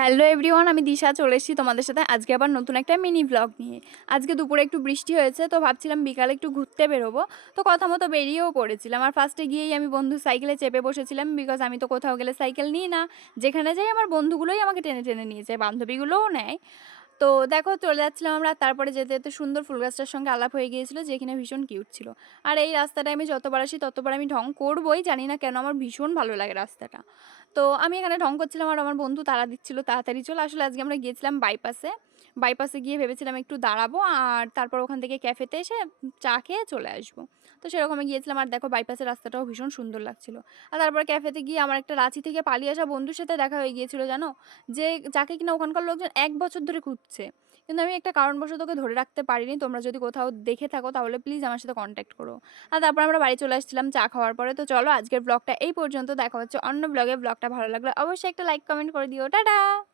Hello everyone, আমি দিশা চলে এসেছি তোমাদের সাথে আজকে আবার নতুন একটা মিনি ব্লগ নিয়ে। আজকে দুপুরে একটু বৃষ্টি হয়েছে, তো ভাবছিলাম বিকালে একটু ঘুরতে বেরোবো। তো কথা মতো বেরিয়েও পড়েছিলাম। আর ফার্স্টে গিয়েই আমি বন্ধুর সাইকেলে চেপে বসেছিলাম, বিকজ আমি তো কোথাও গেলে সাইকেল নিই না। যেখানে যাই আমার বন্ধুগুলোই আমাকে টেনে টেনে নিয়ে যায়, বান্ধবীগুলোও নেয়। তো দেখো চলে যাচ্ছিলাম আমরা, তারপরে যেতে যেতে সুন্দর ফুল গাছটার সঙ্গে আলাপ হয়ে গিয়েছিল, যেখানে ভীষণ কিউট ছিল। আর এই রাস্তাটায় আমি যতবার আসি ততবার আমি ঢং করবই, জানি না কেন আমার ভীষণ ভালো লাগে রাস্তাটা। তো আমি এখানে ঢং করছিলাম আর আমার বন্ধু তাড়া দিচ্ছিল তাড়াতাড়ি চলে। আসলে আজকে আমরা গিয়েছিলাম বাইপাসে। বাইপাসে গিয়ে ভেবেছিলাম একটু দাঁড়াবো আর তারপর ওখান থেকে ক্যাফেতে এসে চা খেয়ে চলে আসবো। তো সেরকমই গিয়েছিলাম। আর দেখো বাইপাসের রাস্তাটাও ভীষণ সুন্দর লাগছিল। আর তারপর ক্যাফেতে গিয়ে আমার একটা রাঁচি থেকে পালিয়ে আসা বন্ধুর সাথে দেখা হয়ে গিয়েছিল, জানো, যে যাকে কিনা ওখানকার লোকজন 1 বছর ধরে খুঁজছে। কিন্তু আমি একটা কারণবশত ওকে ধরে রাখতে পারিনি। তোমরা যদি কোথাও দেখে থাকো তাহলে প্লিজ আমার সাথে কন্ট্যাক্ট করো। আর তারপর আমরা বাড়ি চলে আসছিলাম চা খাওয়ার পরে। তো চলো আজকের ব্লগটা এই পর্যন্ত, দেখা হচ্ছে অন্য ব্লগে। ব্লগটা ভালো লাগলে অবশ্যই একটা লাইক কমেন্ট করে দিও। টাটা।